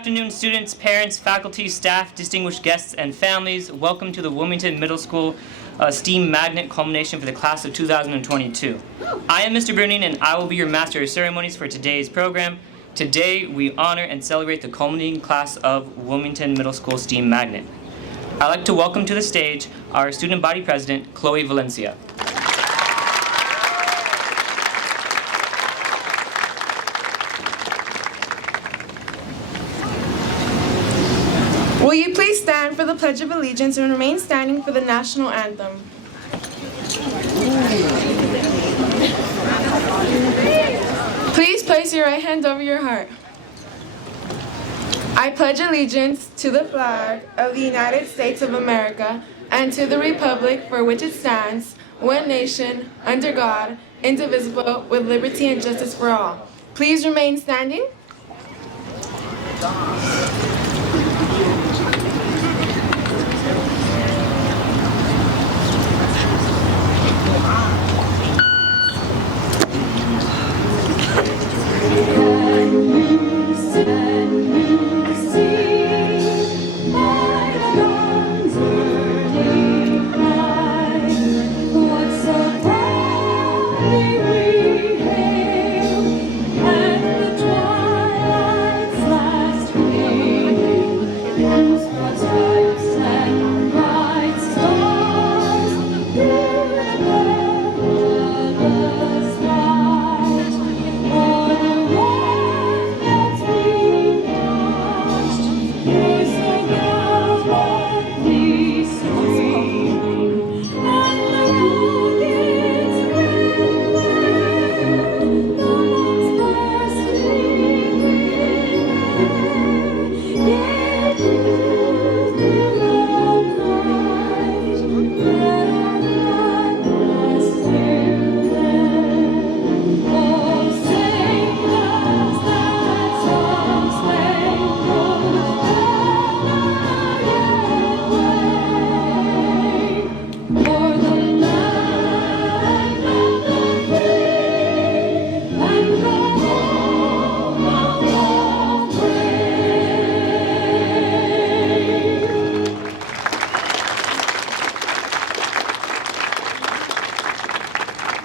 afternoon, students, parents, faculty, staff, distinguished guests, and families. Welcome to the Wilmington Middle School STEAM Magnet Culmination for the class of 2022. I am Mr. Bruning, and I will be your Master of Ceremonies for today's program. Today, we honor and celebrate the culminating class of Wilmington Middle School STEAM Magnet. I'd like to welcome to the stage our student body president, Chloe Valencia. Will you please stand for the Pledge of Allegiance and remain standing for the national anthem? Please place your right hand over your heart. I pledge allegiance to the flag of the United States of America and to the republic for which it stands, one nation, under God, indivisible, with liberty and justice for all. Please remain standing.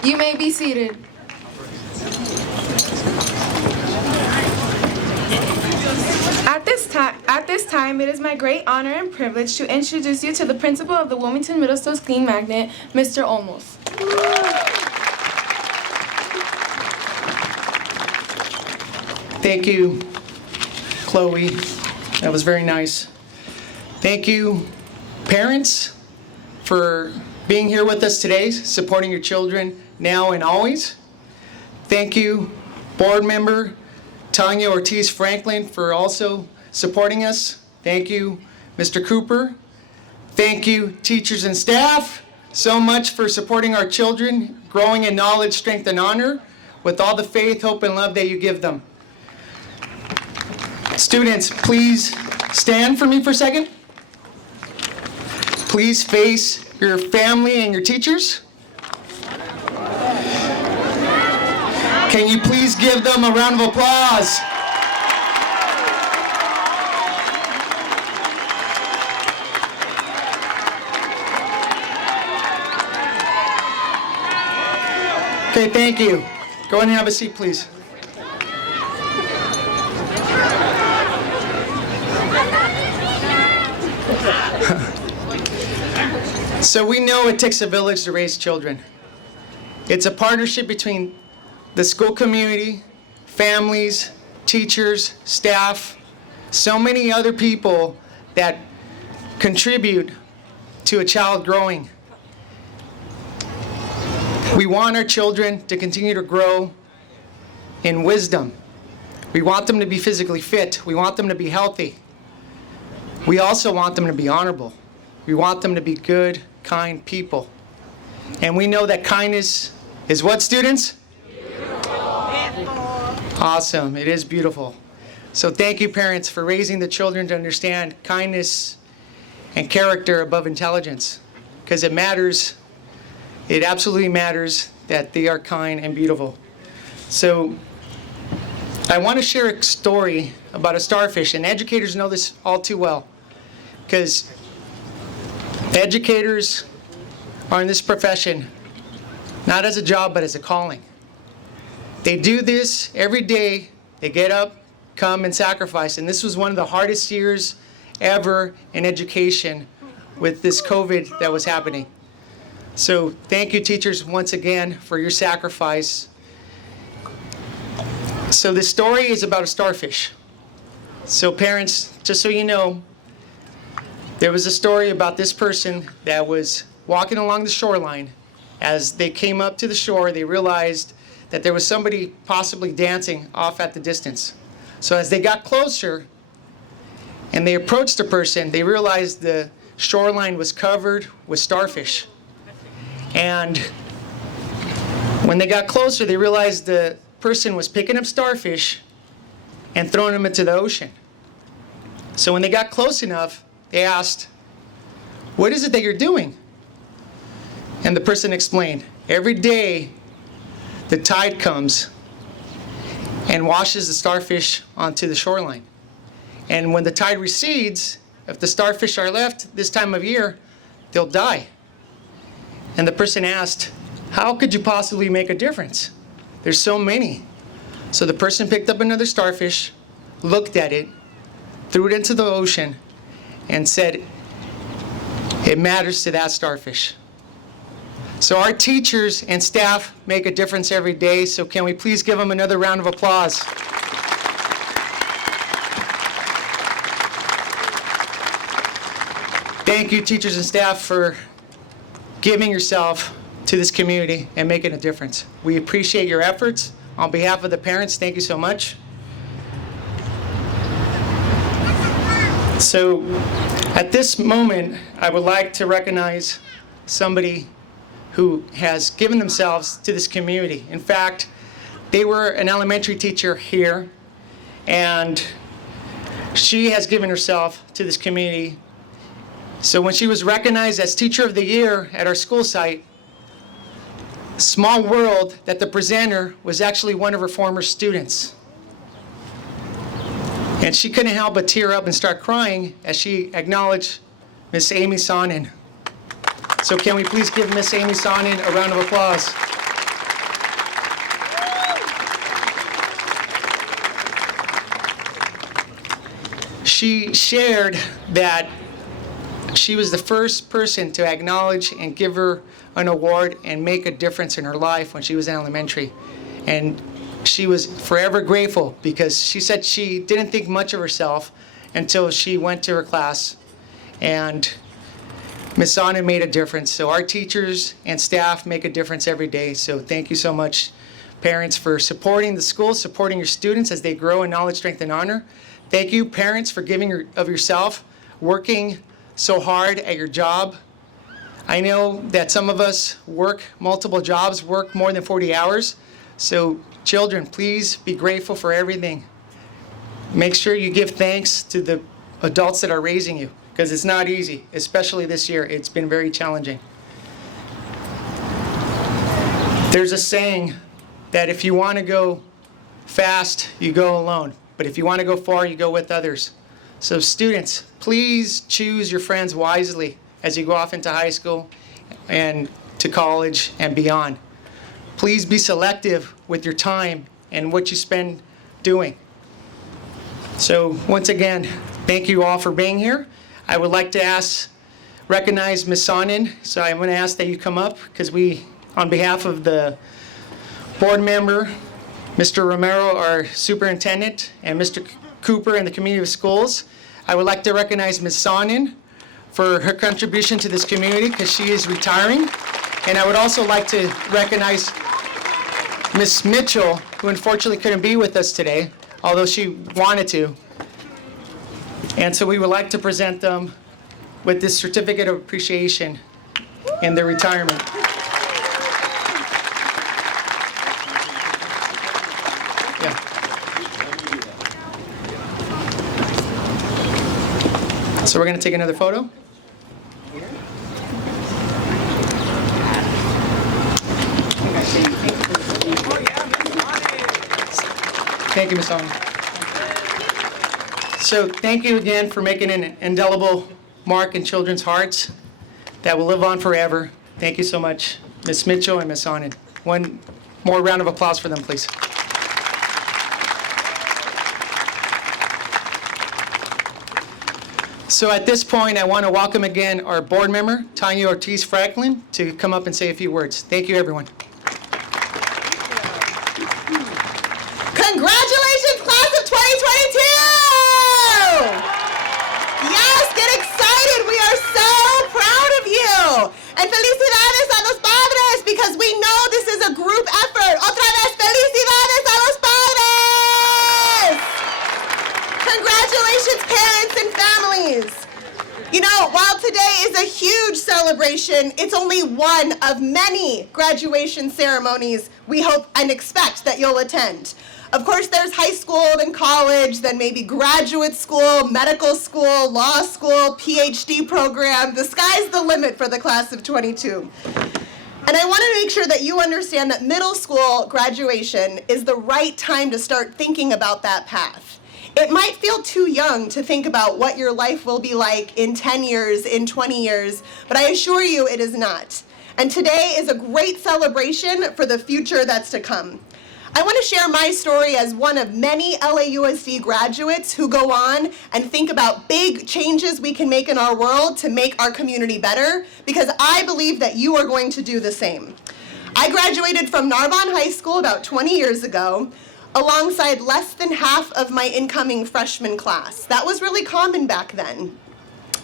You may be seated. At this time, it is my great honor and privilege to introduce you to the principal of the Wilmington Middle School STEAM Magnet, Mr. Olmos. Thank you, Chloe. That was very nice. Thank you, parents, for being here with us today, supporting your children now and always. Thank you, board member Tanya Ortiz Franklin, for also supporting us. Thank you, Mr. Cooper. Thank you, teachers and staff, so much for supporting our children, growing in knowledge, strength, and honor, with all the faith, hope, and love that you give them. Students, please stand for me for a second. Please face your family and your teachers. Can you please give them a round of applause? Okay, thank you. Go ahead and have a seat, please. So we know it takes a village to raise children. It's a partnership between the school community, families, teachers, staff, so many other people that contribute to a child growing. We want our children to continue to grow in wisdom. We want them to be physically fit. We want them to be healthy. We also want them to be honorable. We want them to be good, kind people. And we know that kindness is what, students? Awesome. It is beautiful. So thank you, parents, for raising the children to understand kindness and character above intelligence, because it matters. It absolutely matters that they are kind and beautiful. So I want to share a story about a starfish, and educators know this all too well, because educators are in this profession not as a job, but as a calling. They do this every day. They get up, come, and sacrifice. And this was one of the hardest years ever in education with this COVID that was happening. So thank you, teachers, once again for your sacrifice. So this story is about a starfish. So parents, just so you know, there was a story about this person that was walking along the shoreline. As they came up to the shore, they realized that there was somebody possibly dancing off at the distance. So as they got closer and they approached the person, they realized the shoreline was covered with starfish. And when they got closer, they realized the person was picking up starfish and throwing them into the ocean. So when they got close enough, they asked, "What is it that you're doing?" And the person explained, "Every day the tide comes and washes the starfish onto the shoreline. And when the tide recedes, if the starfish are left this time of year, they'll die." And the person asked, "How could you possibly make a difference? There's so many." So the person picked up another starfish, looked at it, threw it into the ocean, and said, "It matters to that starfish." So our teachers and staff make a difference every day, so can we please give them another round of applause? Thank you, teachers and staff, for giving yourself to this community and making a difference. We appreciate your efforts. On behalf of the parents, thank you so much. So at this moment, I would like to recognize somebody who has given themselves to this community. In fact, they were an elementary teacher here, and she has given herself to this community. So when she was recognized as Teacher of the Year at our school site, small world that the presenter was actually one of her former students. And she couldn't help but tear up and start crying as she acknowledged Miss Amy Sonnen. So can we please give Miss Amy Sonnen a round of applause? She shared that she was the first person to acknowledge and give her an award and make a difference in her life when she was in elementary. And she was forever grateful because she said she didn't think much of herself until she went to her class. And Ms. Sonnen made a difference. So our teachers and staff make a difference every day. So thank you so much, parents, for supporting the school, supporting your students as they grow in knowledge, strength, and honor. Thank you, parents, for giving of yourself, working so hard at your job. I know that some of us work multiple jobs, work more than 40 hours. So children, please be grateful for everything. Make sure you give thanks to the adults that are raising you, because it's not easy, especially this year. It's been very challenging. There's a saying that if you want to go fast, you go alone. But if you want to go far, you go with others. So students, please choose your friends wisely as you go off into high school and to college and beyond. Please be selective with your time and what you spend doing. So once again, thank you all for being here. I would like to recognize Ms. Sonnen. So I'm going to ask that you come up because we, on behalf of the board member, Mr. Romero, our superintendent, and Mr. Cooper and the Community of Schools, I would like to recognize Ms. Sonnen for her contribution to this community because she is retiring. And I would also like to recognize Ms. Mitchell, who unfortunately couldn't be with us today, although she wanted to. And so we would like to present them with this certificate of appreciation in their retirement. Yeah. So we're going to take another photo. Thank you, Ms. Owen. So thank you again for making an indelible mark in children's hearts that will live on forever. Thank you so much, Ms. Mitchell and Ms. Onen. One more round of applause for them, please. So at this point, I want to welcome again our board member, Tanya Ortiz Franklin, to come up and say a few words. Thank you, everyone. Congratulations, class of 2022! Yes, get excited. We are so proud of you. And felicidades a los padres, because we know this is a group effort. Otra vez, felicidades a los padres! Congratulations, parents and families. You know, while today is a huge celebration, it's only one of many graduation ceremonies we hope and expect that you'll attend. Of course, there's high school, then college, then maybe graduate school, medical school, law school, PhD program. The sky's the limit for the class of 22. And I want to make sure that you understand that middle school graduation is the right time to start thinking about that path. It might feel too young to think about what your life will be like in 10 years, in 20 years, but I assure you it is not. And today is a great celebration for the future that's to come. I want to share my story as one of many LAUSD graduates who go on and think about big changes we can make in our world to make our community better, because I believe that you are going to do the same. I graduated from Narbonne High School about 20 years ago, alongside less than half of my incoming freshman class. That was really common back then.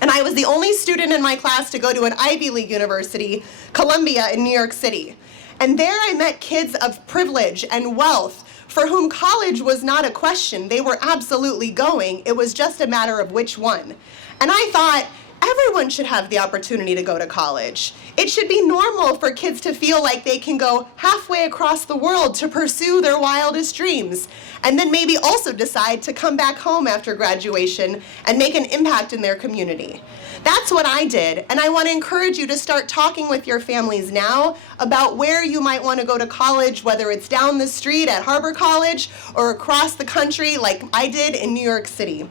And I was the only student in my class to go to an Ivy League university, Columbia in New York City. And there I met kids of privilege and wealth for whom college was not a question. They were absolutely going. It was just a matter of which one. And I thought, everyone should have the opportunity to go to college. It should be normal for kids to feel like they can go halfway across the world to pursue their wildest dreams, and then maybe also decide to come back home after graduation and make an impact in their community. That's what I did, and I want to encourage you to start talking with your families now about where you might want to go to college, whether it's down the street at Harbor College or across the country like I did in New York City.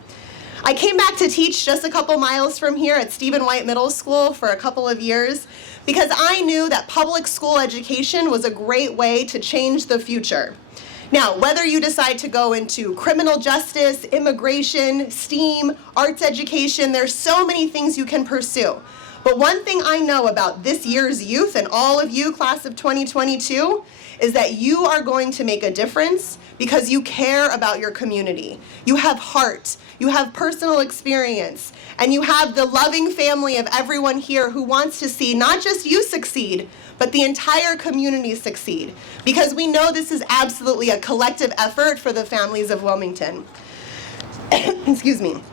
I came back to teach just a couple miles from here at Stephen White Middle School for a couple of years because I knew that public school education was a great way to change the future. Now, whether you decide to go into criminal justice, immigration, STEAM, arts education, there's so many things you can pursue. But one thing I know about this year's youth and all of you, class of 2022, is that you are going to make a difference because you care about your community. You have heart, you have personal experience, and you have the loving family of everyone here who wants to see not just you succeed, but the entire community succeed. Because we know this is absolutely a collective effort for the families of Wilmington. Excuse me.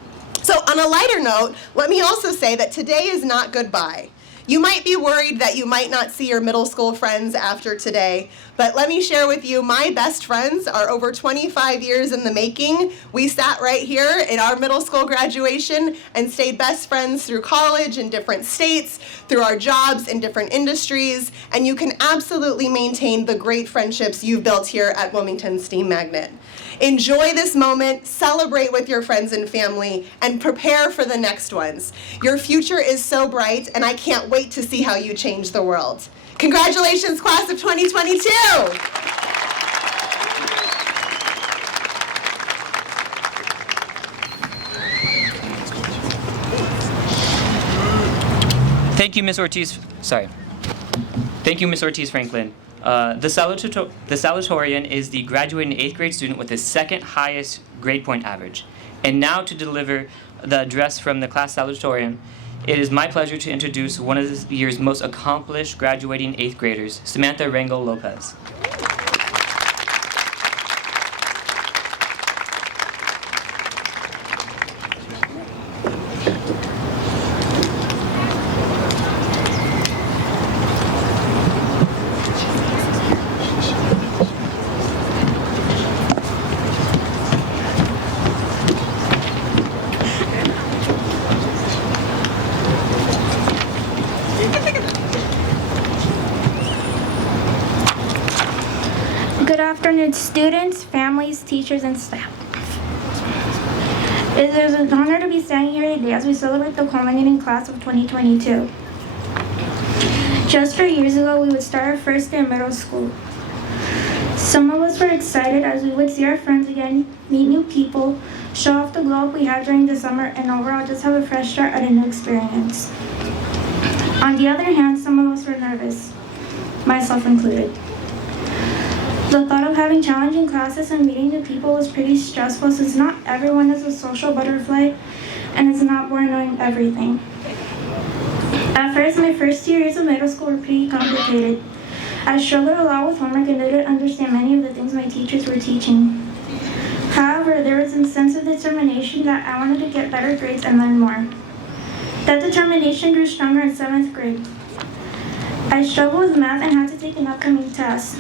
So on a lighter note, let me also say that today is not goodbye. You might be worried that you might not see your middle school friends after today, but let me share with you, my best friends are over 25 years in the making. We sat right here in our middle school graduation and stayed best friends through college in different states, through our jobs in different industries, and you can absolutely maintain the great friendships you've built here at Wilmington STEAM Magnet. Enjoy this moment, celebrate with your friends and family, and prepare for the next ones. Your future is so bright, and I can't wait to see how you change the world. Congratulations, class of 2022! Thank you, Ms. Ortiz. Thank you, Ms. Ortiz Franklin. The salutatorian is the graduating 8th grade student with the second highest grade point average. And now to deliver the address from the class salutatorian, it is my pleasure to introduce one of the year's most accomplished graduating 8th graders, Samantha Rangel Lopez. Good afternoon, students, families, teachers, and staff. It is an honor to be standing here today as we celebrate the culminating class of 2022. Just 3 years ago, we would start our first day in middle school. Some of us were excited as we would see our friends again, meet new people, show off the glow up we had during the summer, and overall just have a fresh start at a new experience. On the other hand, some of us were nervous, myself included. The thought of having challenging classes and meeting new people was pretty stressful since not everyone is a social butterfly and is not born knowing everything. At first, my first 2 years of middle school were pretty complicated. I struggled a lot with homework and didn't understand many of the things my teachers were teaching. However, there was a sense of determination that I wanted to get better grades and learn more. That determination grew stronger in 7th grade. I struggled with math and had to take an upcoming test.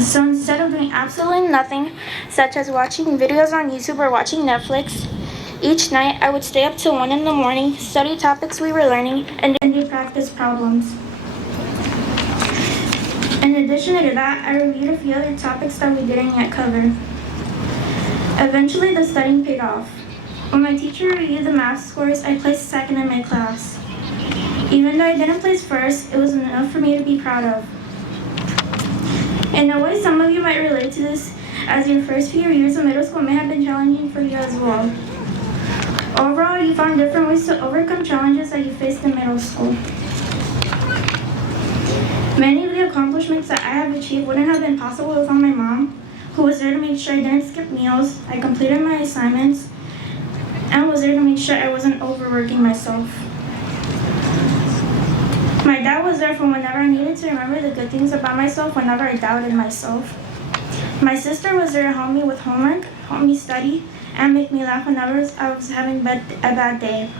So instead of doing absolutely nothing, such as watching videos on YouTube or watching Netflix, each night I would stay up till 1 in the morning, study topics we were learning, and then do practice problems. In addition to that, I reviewed a few other topics that we didn't yet cover. Eventually, the studying paid off. When my teacher reviewed the math scores, I placed second in my class. Even though I didn't place first, it was enough for me to be proud of. In a way, some of you might relate to this, as your first few years of middle school may have been challenging for you as well. Overall, you found different ways to overcome challenges that you faced in middle school. Many of the accomplishments that I have achieved wouldn't have been possible without my mom, who was there to make sure I didn't skip meals, I completed my assignments, and was there to make sure I wasn't overworking myself. My dad was there for whenever I needed to remember the good things about myself whenever I doubted myself. My sister was there to help me with homework, help me study, and make me laugh whenever I was having a bad day.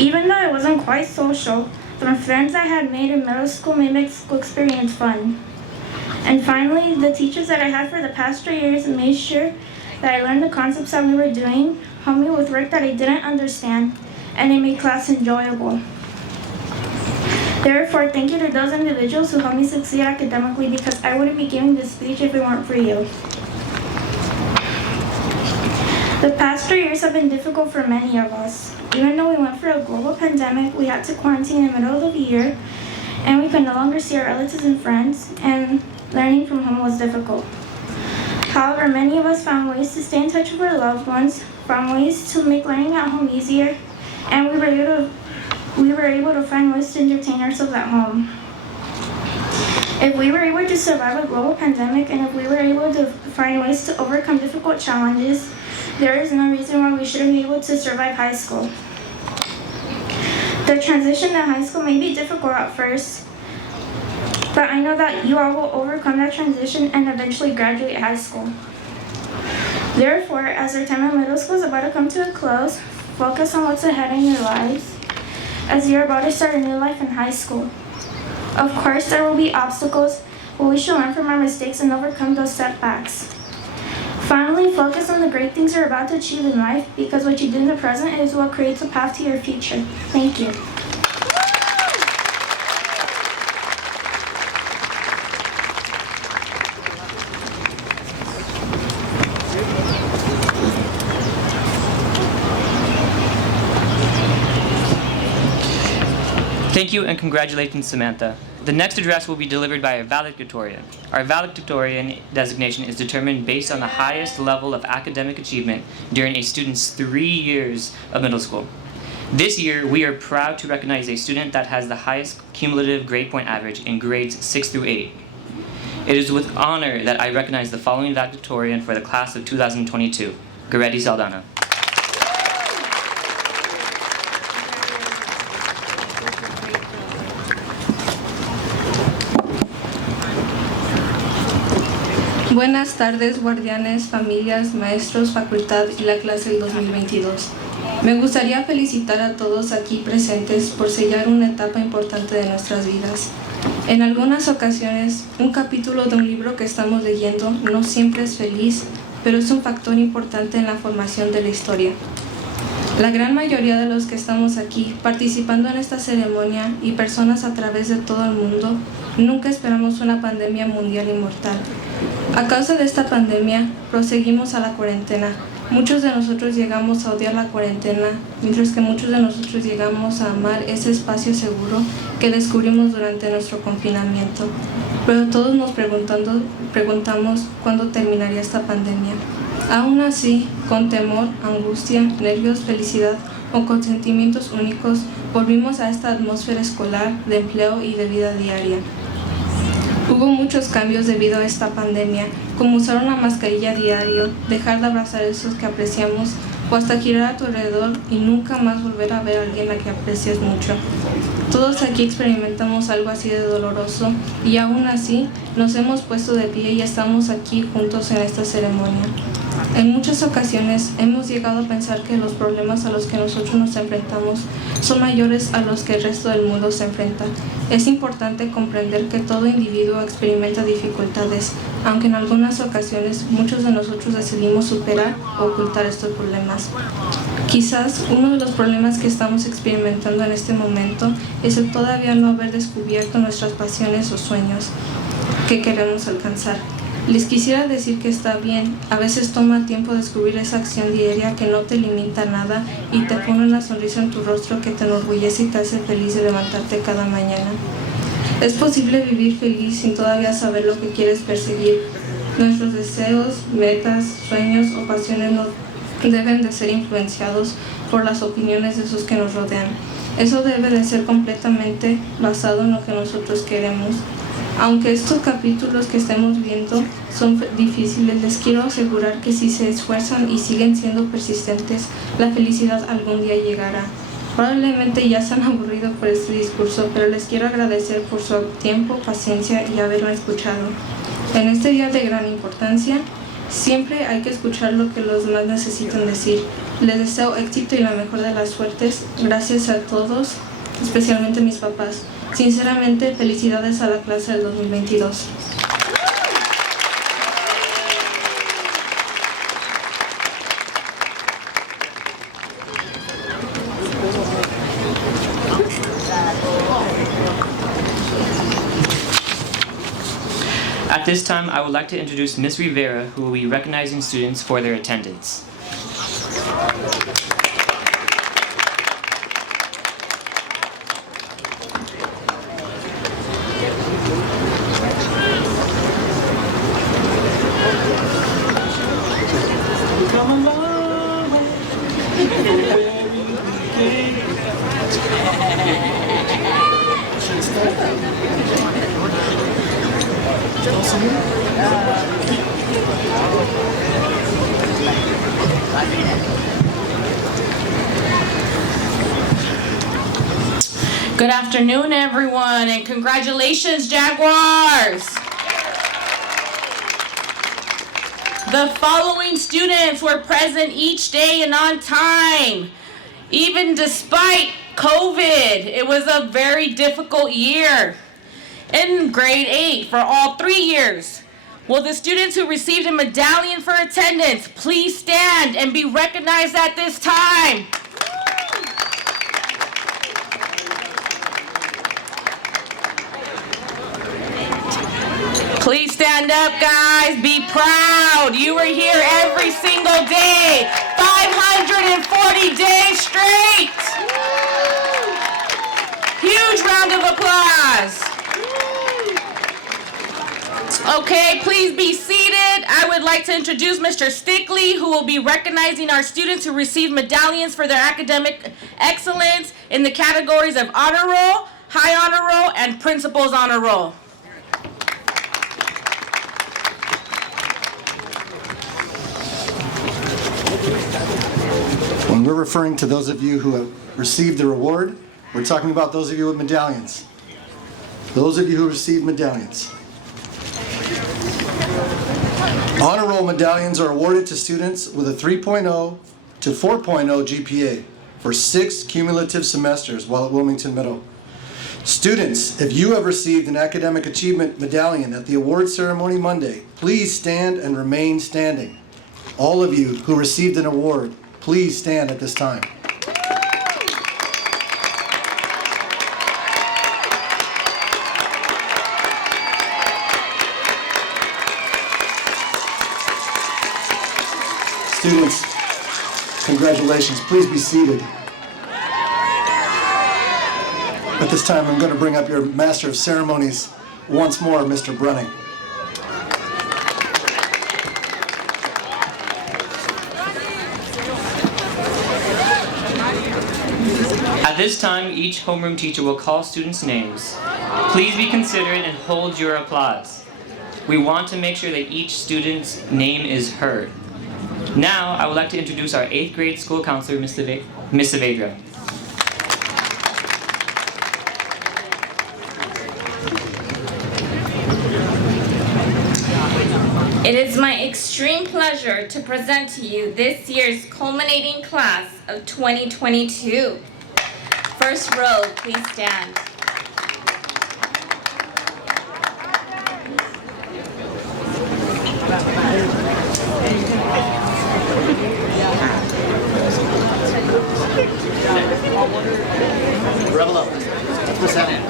Even though I wasn't quite social, the friends I had made in middle school made my school experience fun. And finally, the teachers that I had for the past 3 years made sure that I learned the concepts that we were doing, helped me with work that I didn't understand, and they made class enjoyable. Therefore, thank you to those individuals who helped me succeed academically, because I wouldn't be giving this speech if it weren't for you. The past 3 years have been difficult for many of us. Even though we went through a global pandemic, we had to quarantine in the middle of the year, and we could no longer see our relatives and friends, and learning from home was difficult. However, many of us found ways to stay in touch with our loved ones, found ways to make learning at home easier, and we were able to find ways to entertain ourselves at home. If we were able to survive a global pandemic, and if we were able to find ways to overcome difficult challenges, there is no reason why we shouldn't be able to survive high school. The transition to high school may be difficult at first, but I know that you all will overcome that transition and eventually graduate high school. Therefore, as our time in middle school is about to come to a close, focus on what's ahead in your lives as you're about to start a new life in high school. Of course, there will be obstacles, but we should learn from our mistakes and overcome those setbacks. Finally, focus on the great things you're about to achieve in life, because what you do in the present is what creates a path to your future. Thank you. Thank you and congratulations, Samantha. The next address will be delivered by our valedictorian. Our valedictorian designation is determined based on the highest level of academic achievement during a student's 3 years of middle school. This year, we are proud to recognize a student that has the highest cumulative grade point average in grades 6 through 8. It is with honor that I recognize the following valedictorian for the class of 2022, Goretti Saldana. Buenas tardes, guardianes, familias, maestros, facultad y la clase del 2022. Me gustaría felicitar a todos aquí presentes por sellar una etapa importante de nuestras vidas. En algunas ocasiones, un capítulo de un libro que estamos leyendo no siempre es feliz, pero es un factor importante en la formación de la historia. La gran mayoría de los que estamos aquí participando en esta ceremonia y personas a través de todo el mundo, nunca esperamos una pandemia mundial y mortal. A causa de esta pandemia, proseguimos a la cuarentena. Muchos de nosotros llegamos a odiar la cuarentena, mientras que muchos de nosotros llegamos a amar ese espacio seguro que descubrimos durante nuestro confinamiento. Pero todos nos preguntamos cuándo terminaría esta pandemia. Aún así, con temor, angustia, nervios, felicidad o con sentimientos únicos, volvimos a esta atmósfera escolar, de empleo y de vida diaria. Hubo muchos cambios debido a esta pandemia, como usar una mascarilla diario, dejar de abrazar a esos que apreciamos o hasta girar a tu alrededor y nunca más volver a ver a alguien a que aprecias mucho. Todos aquí experimentamos algo así de doloroso y aún así nos hemos puesto de pie y estamos aquí juntos en esta ceremonia. En muchas ocasiones hemos llegado a pensar que los problemas a los que nosotros nos enfrentamos son mayores a los que el resto del mundo se enfrenta. Es importante comprender que todo individuo experimenta dificultades, aunque en algunas ocasiones muchos de nosotros decidimos superar o ocultar estos problemas. Quizás uno de los problemas que estamos experimentando en este momento es el todavía no haber descubierto nuestras pasiones o sueños que queremos alcanzar. Les quisiera decir que está bien, a veces toma tiempo descubrir esa acción diaria que no te limita a nada y te pone una sonrisa en tu rostro que te enorgullece y te hace feliz de levantarte cada mañana. Es posible vivir feliz sin todavía saber lo que quieres perseguir. Nuestros deseos, metas, sueños o pasiones no deben de ser influenciados por las opiniones de esos que nos rodean. Eso debe de ser completamente basado en lo que nosotros queremos. Aunque estos capítulos que estemos viendo son difíciles, les quiero asegurar que si se esfuerzan y siguen siendo persistentes, la felicidad algún día llegará. Probablemente ya se han aburrido por este discurso, pero les quiero agradecer por su tiempo, paciencia y haberlo escuchado. En este día de gran importancia, siempre hay que escuchar lo que los demás necesitan decir. Les deseo éxito y la mejor de las suertes. Gracias a todos, especialmente a mis papás. Sinceramente, felicidades a la clase del 2022. At this time, I would like to introduce Ms. Rivera, who will be recognizing students for their attendance. Good afternoon, everyone, and congratulations, Jaguars! The following students were present each day and on time. Even despite COVID, it was a very difficult year. In grade 8 for all 3 years, will the students who received a medallion for attendance please stand and be recognized at this time? Please stand up, guys. Be proud. You were here every single day, 540 days straight. Huge round of applause. Okay, please be seated. I would like to introduce Mr. Stickley, who will be recognizing our students who received medallions for their academic excellence in the categories of Honor Roll, High Honor Roll, and Principal's Honor Roll. When we're referring to those of you who have received the reward, we're talking about those of you with medallions. Those of you who received medallions. Honor Roll medallions are awarded to students with a 3.0 to 4.0 GPA for 6 cumulative semesters while at Wilmington Middle. Students, if you have received an academic achievement medallion at the award ceremony Monday, please stand and remain standing. All of you who received an award, please stand at this time. Students, congratulations. Please be seated. At this time, I'm going to bring up your Master of Ceremonies once more, Mr. Brunning. At this time, each homeroom teacher will call students' names. Please be considerate and hold your applause. We want to make sure that each student's name is heard. Now, I would like to introduce our 8th grade school counselor, Miss Saavedra. It is my extreme pleasure to present to you this year's culminating class of 2022. First row, please stand. Rebel up. What's that in?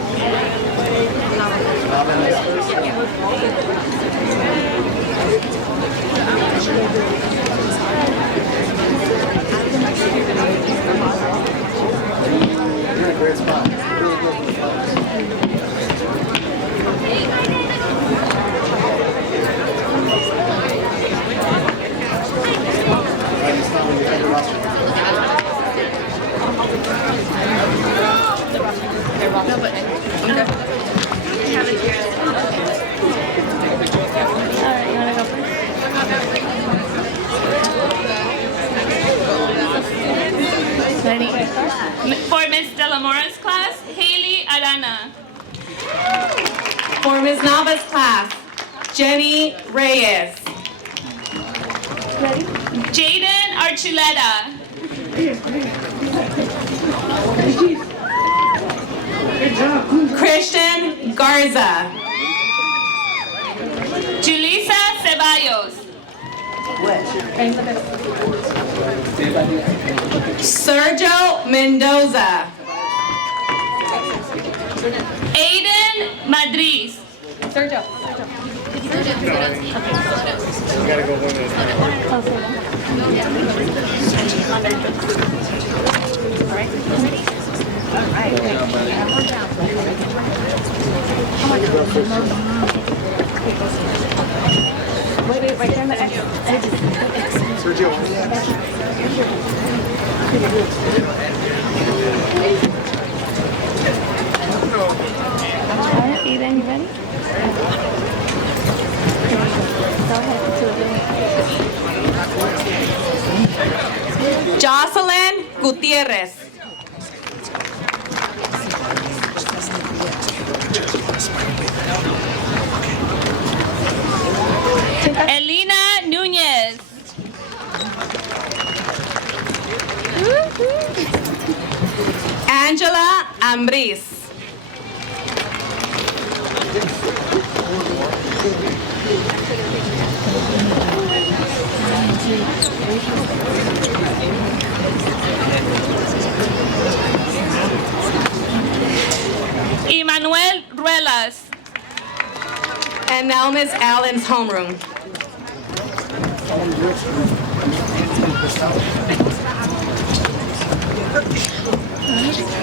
You're in a great spot. Really good for the flowers. Right, it's not when you have the roster. No, but I'm good. Have it here. All right, you want to go first? Ready? For Miss Delamora's class, Haley Arana. For Ms. Nava's class, Jenny Reyes. Ready? Jaden Archuleta. Christian Garza. Julissa Ceballos. Sergio Mendoza. Aiden Madriz. You gotta go Wait, right there on the edge. Sergio, on the edge. Alright, Aiden, you ready? Jocelyn Gutierrez. Elena Nunez. Angela Ambris. Emmanuel Ruelas. And now Ms. Allen's homeroom.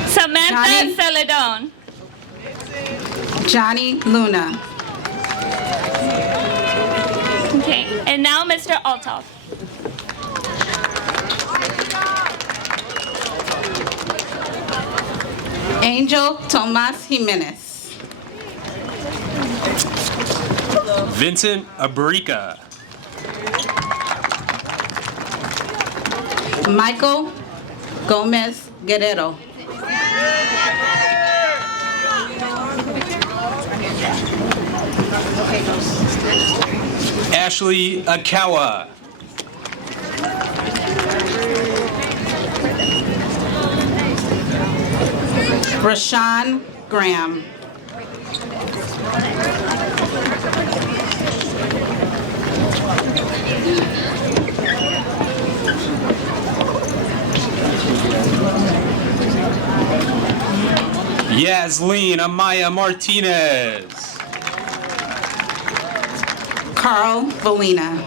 Samantha Celedon. Johnny Luna. Okay, and now Mr. Althoff. Angel Tomas Jimenez. Vincent Abrica. Michael Gomez Guerrero. Ashley Akawa. Rashawn Graham. Yasleen Amaya Martinez. Carl Valina.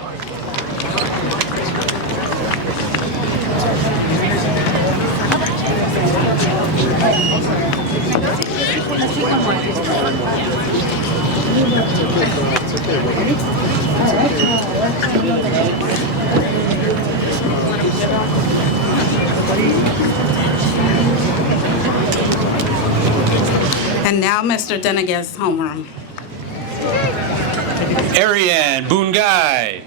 And now Mr. Denege's homeroom. Ariane Bungay.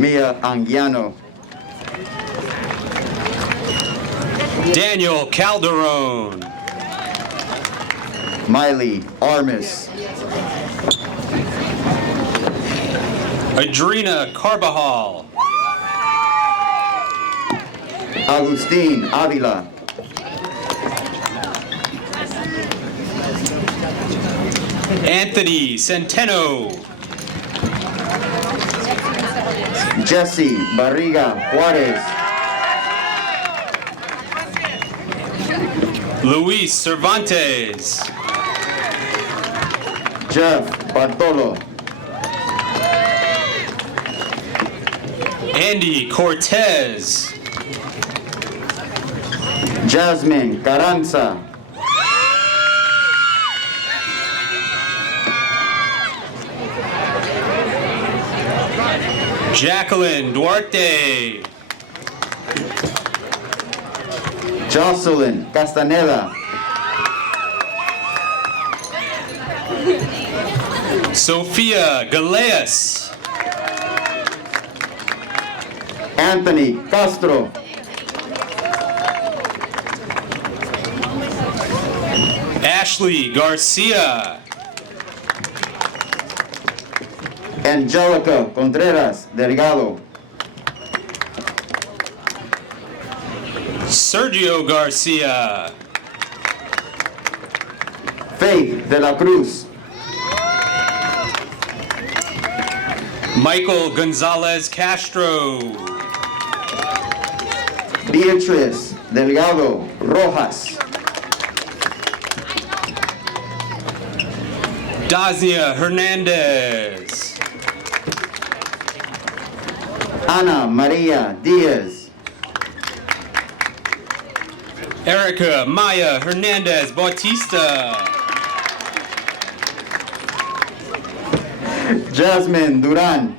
Mia Anguiano. Daniel Calderon. Miley Armis. Adrina Carbajal. Agustin Avila. Anthony Centeno. Jesse Barriga Juarez. Luis Cervantes. Jeff Bartolo. Andy Cortez. Jasmine Carranza. Jacqueline Duarte. Jocelyn Castaneda. Sofia Galeas. Anthony Castro. Ashley Garcia. Angelica Contreras Delgado. Sergio Garcia. Faith de la Cruz. Michael Gonzalez Castro. Beatriz Delgado Rojas. Daznia Hernandez. Ana Maria Diaz. Erica Maya Hernandez Bautista. Jasmine Duran.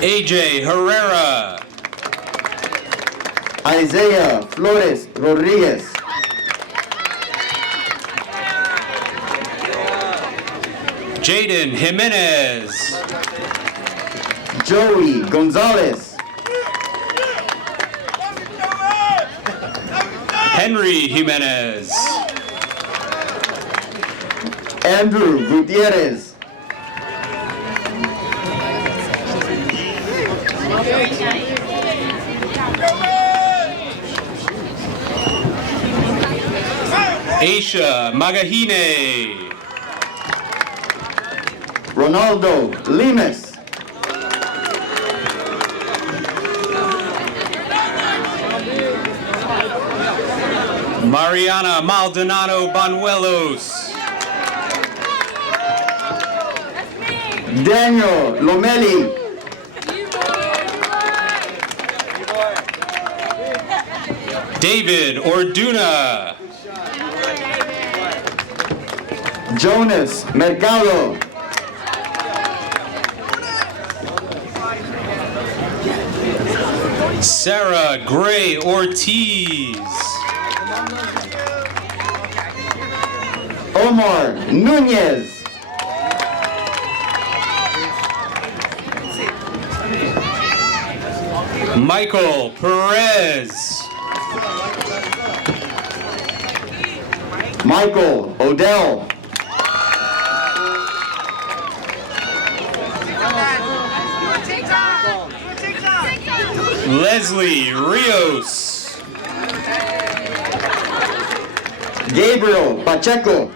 AJ Herrera. Isaiah Flores Rodriguez. Jaden Jimenez. Joey Gonzalez. Henry Jimenez. Andrew Gutierrez. Aisha Magahine. Ronaldo Limes. Mariana Maldonado Banuelos. Daniel Lomeli. David Orduna. Jonas Mercado. Sarah Gray Ortiz. Omar Nunez. Michael Perez. Michael Odell. Leslie Rios. Gabriel Pacheco.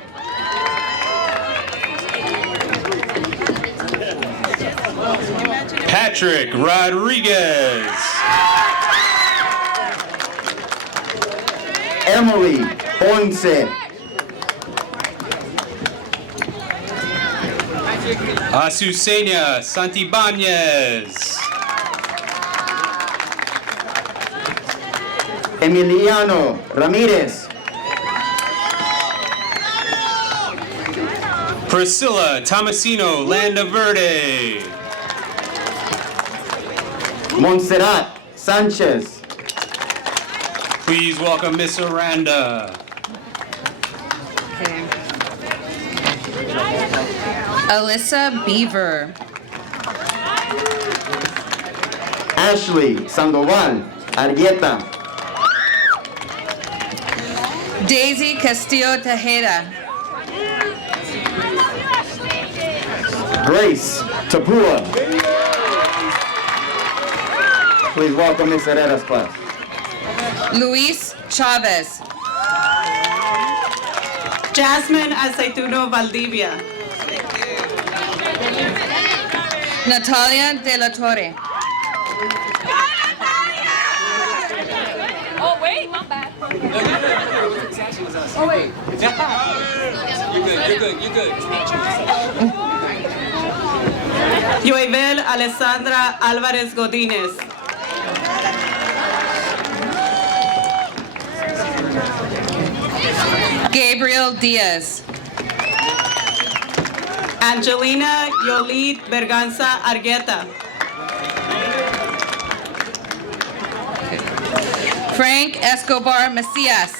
Patrick Rodriguez. Emily Ponce. Azucena Santibáñez. Emiliano Ramirez. Priscilla Tomasino Landaverde. Montserrat Sanchez. Please welcome Miss Aranda. Okay. Alyssa Beaver. Ashley Sandoval Argueta. Daisy Castillo Tejeda. Grace Tapua. Please welcome Miss Herrera's class. Luis Chavez. Jasmine Aceituno Valdivia. Natalia De La Torre. Oh, wait, my bad. Oh, wait. You're good. Yoibel Alessandra Alvarez Godínez. Gabriel Diaz. Angelina Yolid Berganza Argueta. Frank Escobar Macias.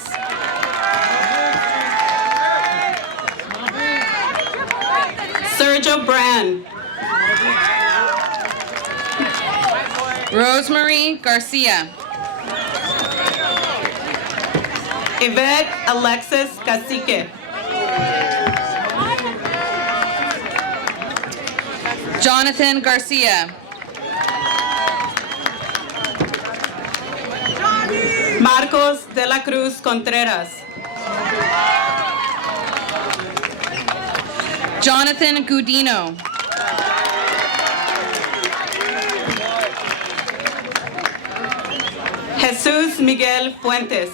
Sergio Brand. Rosemary Garcia. Yvette Alexis Cacique. Jonathan Garcia. Marcos de la Cruz Contreras. Jonathan Gudino. Jesus Miguel Fuentes.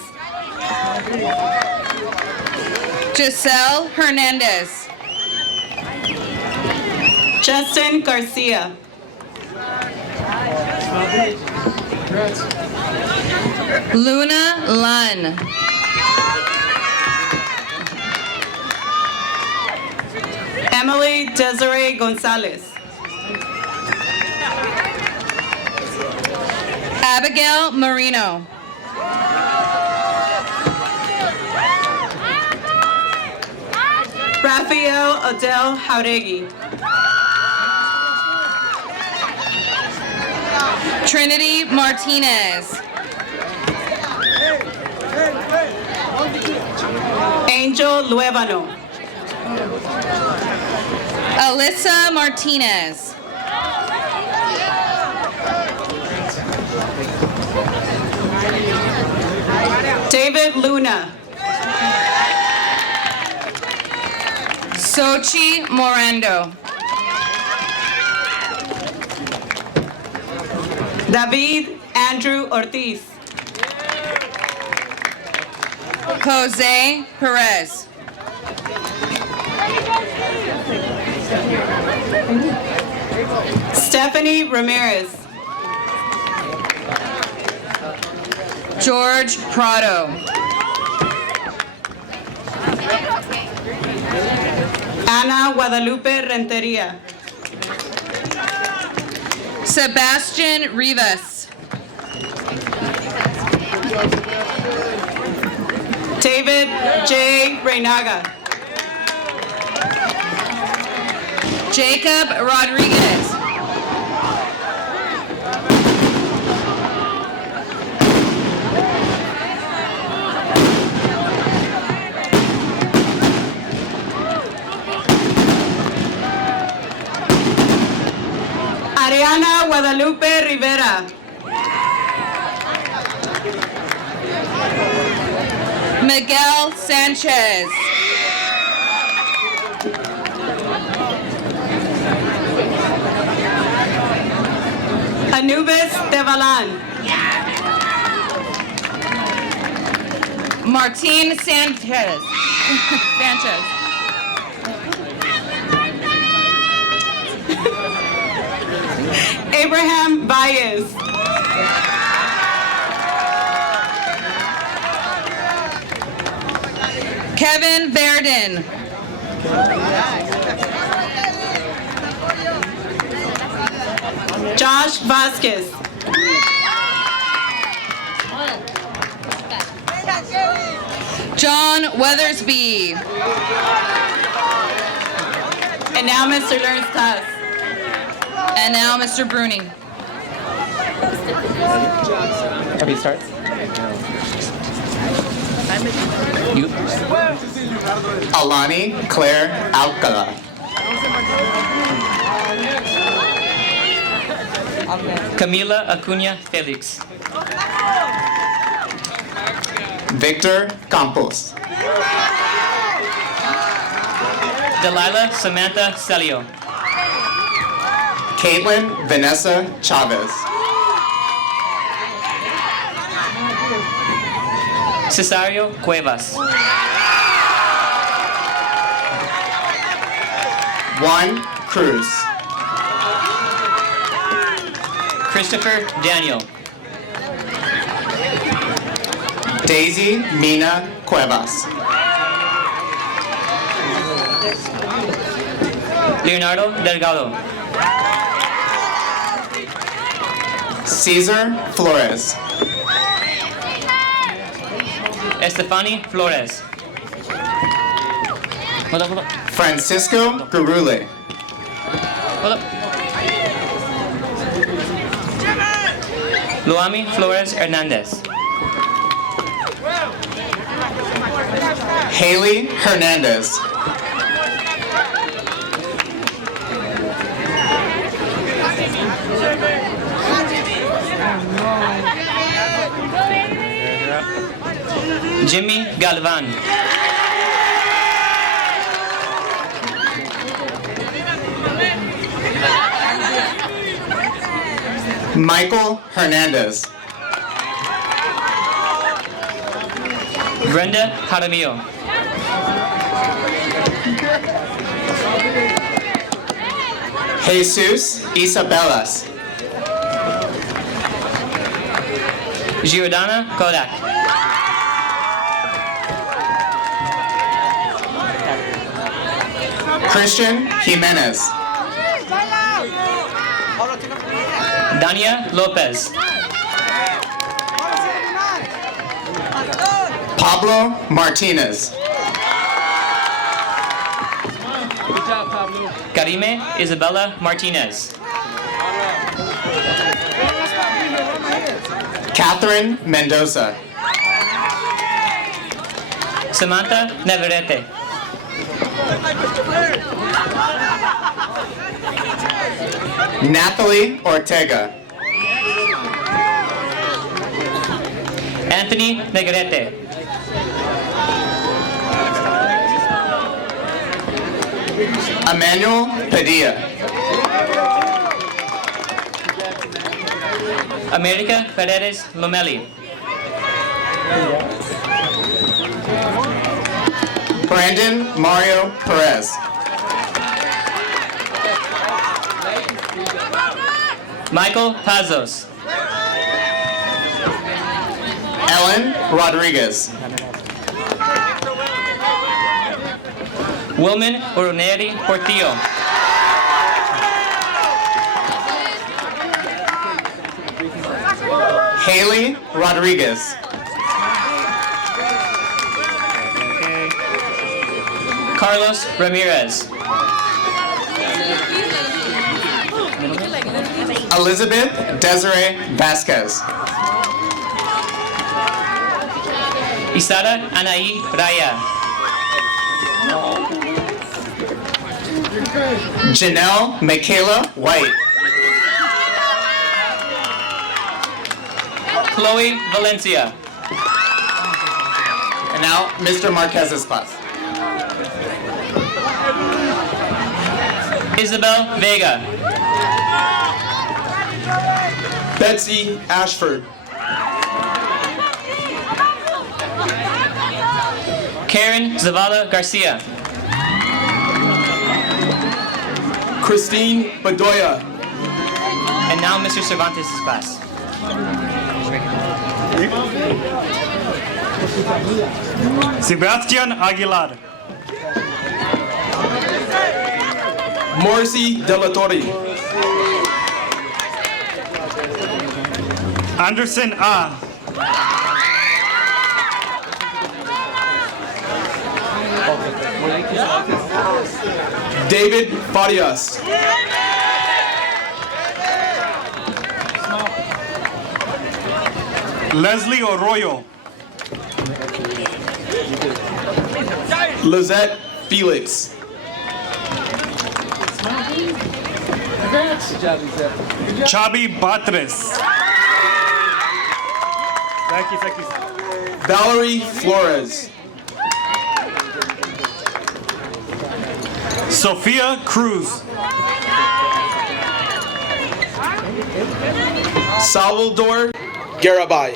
Giselle Hernandez. Justin Garcia. Luna Lunn. Emily Desiree Gonzalez. Abigail Marino. Rafael Odell Jauregui. Trinity Martinez. Angel Luevano. Alyssa Martinez. David Luna. Sochi Morando. David Andrew Ortiz. Jose Perez. Stephanie Ramirez. George Prado. Ana Guadalupe Renteria. Sebastian Rivas. David J. Reynaga. Jacob Rodriguez. Ariana Guadalupe Rivera. Miguel Sanchez. Anubis Devalan. Martin Sanchez. Sanchez. Abraham Baez. Kevin Verdon. Josh Vasquez. John Weathersby. And now Mr. Learns class. And now Mr. Bruning. Everybody starts. You. Alani Claire Alcala. Camila Acuna Felix. Victor Campos. Delilah Samantha Celio. Caitlin Vanessa Chavez. Cesario Cuevas. Juan Cruz. Christopher Daniel. Daisy Mina Cuevas. Leonardo Delgado. Cesar Flores. Estefany Flores. Hold up. Francisco Gurule. Hold up. Luami Flores Hernandez. Haley Hernandez. Jimmy Galvan. Michael Hernandez. Brenda Jaramillo. Jesus Isabelas. Giordana Kodak. Christian Jimenez. Dania Lopez. Pablo Martinez. Good job, Pablo. Karime Isabella Martinez. Catherine Mendoza. Samantha Neverete. Nathalie Ortega. Anthony Negrete. Emmanuel Padilla. America Paredes Lomeli. Brandon Mario Perez. Michael Pazos. Ellen Rodriguez. Wilman Oruneri Portillo. Haley Rodriguez. Carlos Ramirez. Elizabeth Desiree Vasquez. Isara Anaí Raya. Janelle Michaela White. Chloe Valencia. And now, Mr. Marquez's class. Isabel Vega. Betsy Ashford. Karen Zavala Garcia. Christine Bedoya. And now Mr. Cervantes' class. Sebastian Aguilar. Morrissey De La Torre. Anderson A. David Farias. Leslie Arroyo. Lizette Felix. Chabi Batres. Thank you. Valerie Flores. Sophia Cruz. Salvador Garabay.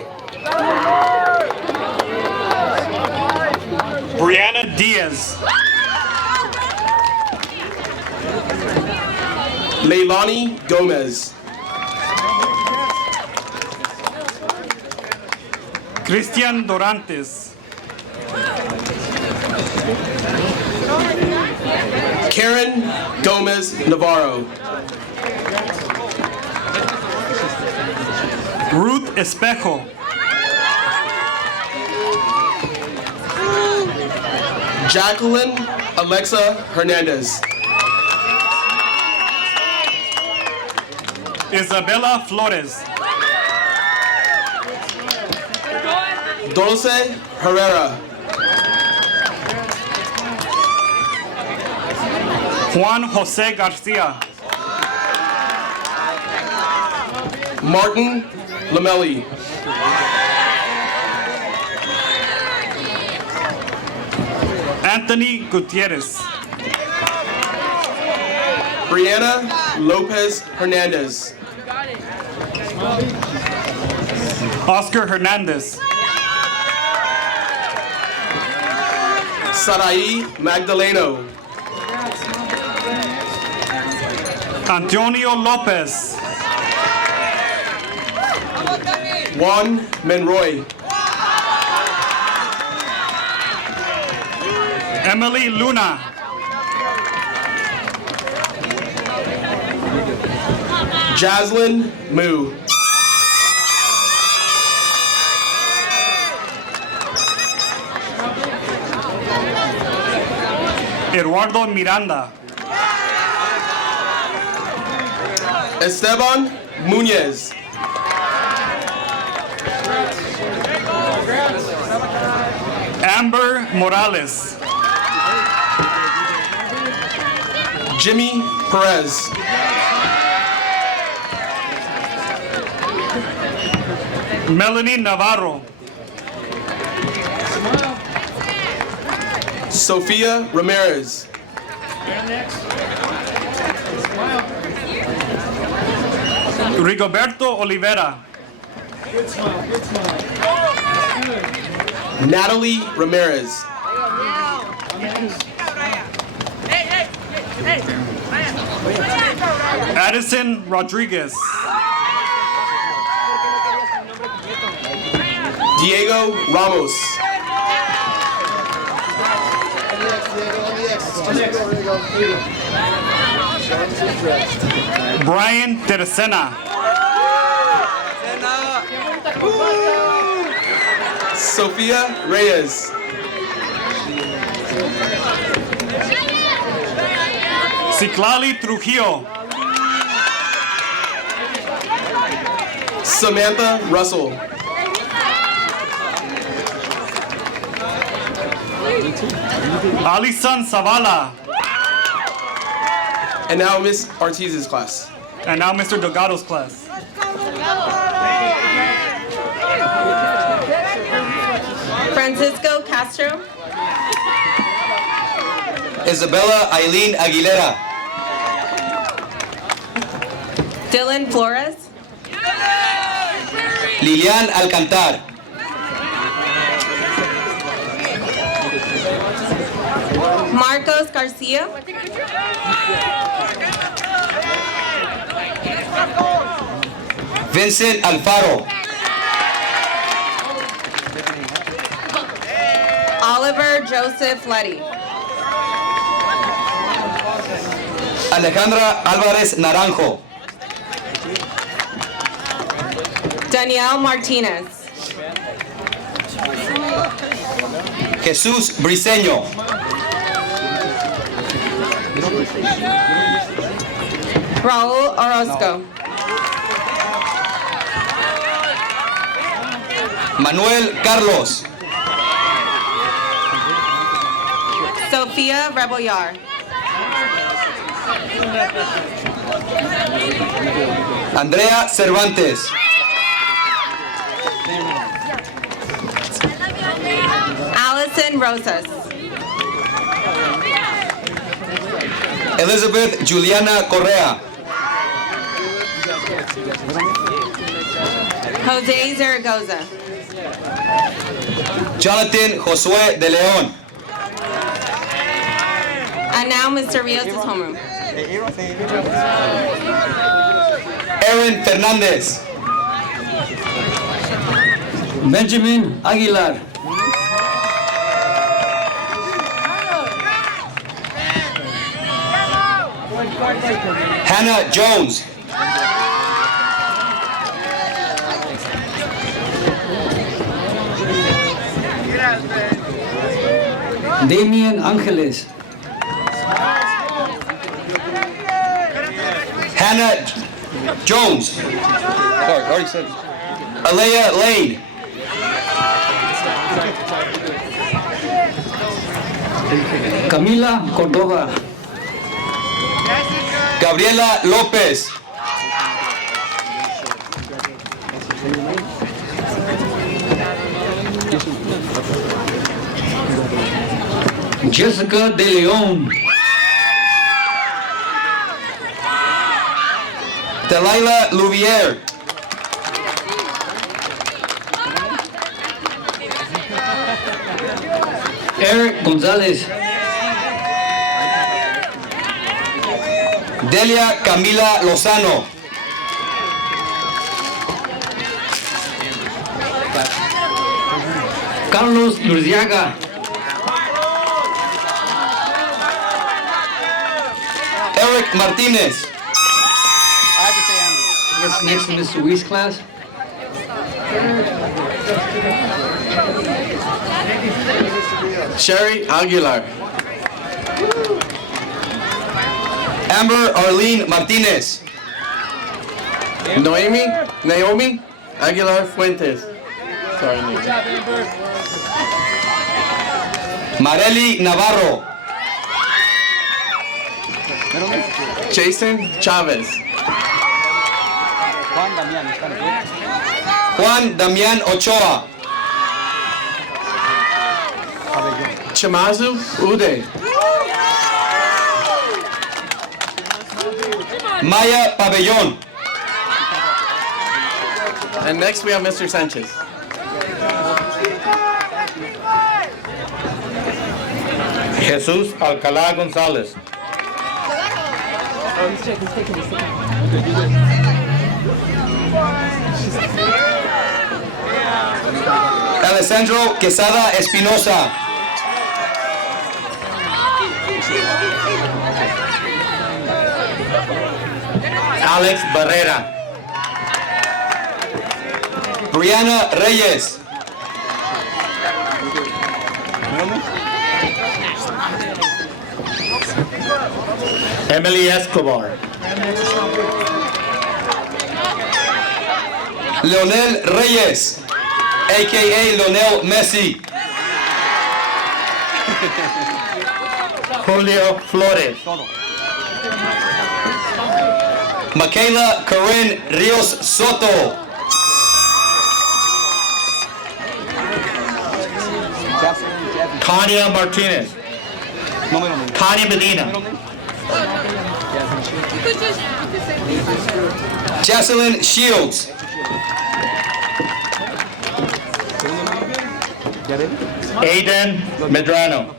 Brianna Diaz. Leilani Gomez. Christian Dorantes. Karen Gomez Navarro. Ruth Espejo. Jacqueline Alexa Hernandez. Isabella Flores. Dulce Herrera. Juan Jose Garcia. Martin Lamelli. Anthony Gutierrez. Brianna Lopez Hernandez. Oscar Hernandez. Sarai Magdaleno. Antonio Lopez. Juan Menroy. Emily Luna. Jaslyn Moo. Eduardo Miranda. Esteban Muñez. Amber Morales. Jimmy Perez. Melanie Navarro. Sofia Ramirez. Rigoberto Olivera. Natalie Ramirez. Addison Rodriguez. Diego Ramos. Brian Teresena. Sofia Reyes. Ciclali Trujillo. Samantha Russell. Alison Zavala. And now Miss Ortiz's class. And now Mr. Delgado's class. Francisco Castro. Isabella Eileen Aguilera. Dylan Flores. Lilian Alcantar. Marcos Garcia. Vincent Alfaro. Oliver Joseph Letty. Alejandra Álvarez Naranjo. Danielle Martinez. Jesús Briceño. Raul Orozco. Manuel Carlos. Sofia Rebollar. Andrea Cervantes. Allison Rosas. Elizabeth Juliana Correa. Jose Zaragoza. Jonathan Josué de León. And now Mr. Rios' homeroom. Aaron Fernandez. Benjamin Aguilar. Hannah Jones. Damian Angeles. Hannah Jones. Sorry, already said it. Alea Lane. Camila Cordova. Gabriela López. Jessica de León. Delilah Louvier. Eric González. Delia Camila Lozano. Carlos Lurziaga. Eric Martinez. I guess next to Mr. Wee's class. Sherry Aguilar. Amber Arlene Martinez. Naomi Aguilar Fuentes. Sorry, name. Marely Navarro. Jason Chavez. Juan Damián Ochoa. Chamazu Ude. Maya Pabellón. And next we have Mr. Sanchez. Jesús Alcalá González. Alessandro Quesada Espinosa. Alex Barrera. Brianna Reyes. Emily Escobar. Leonel Reyes, a.k.a. Lionel Messi. Julio Flores. Michaela Corinne Rios Soto. Kania Martinez. Kania Medina. Jocelyn Shields. Aiden Medrano.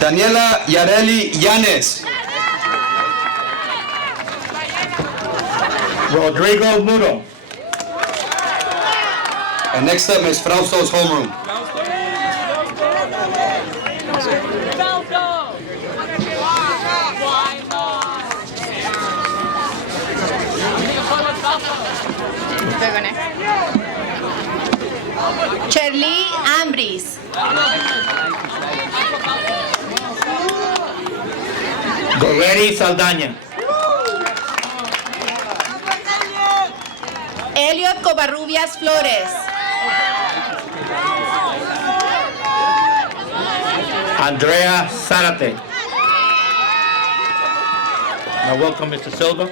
Daniela Yareli Yanes. Rodrigo Mudo. And next up is Frausto's homeroom. Cherly Ambris. Goretti Saldaña. Elliot Covarrubias Flores. Andrea Zarate. Now welcome Mr. Silva.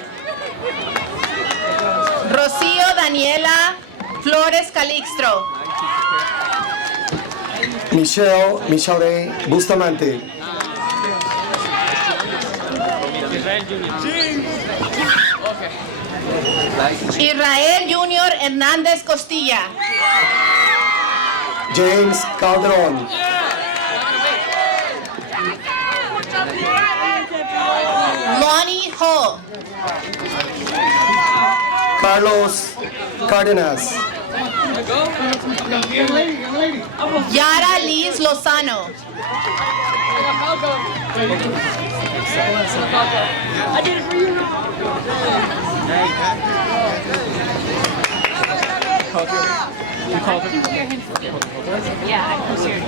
Rocío Daniela Flores Calixtro. Michelle Bustamante. Israel Junior Hernández Costilla. James Calderon. Lonnie Ho. Carlos Cárdenas. Yara Liz Lozano. I did it for you. You called it? Yeah, I was here.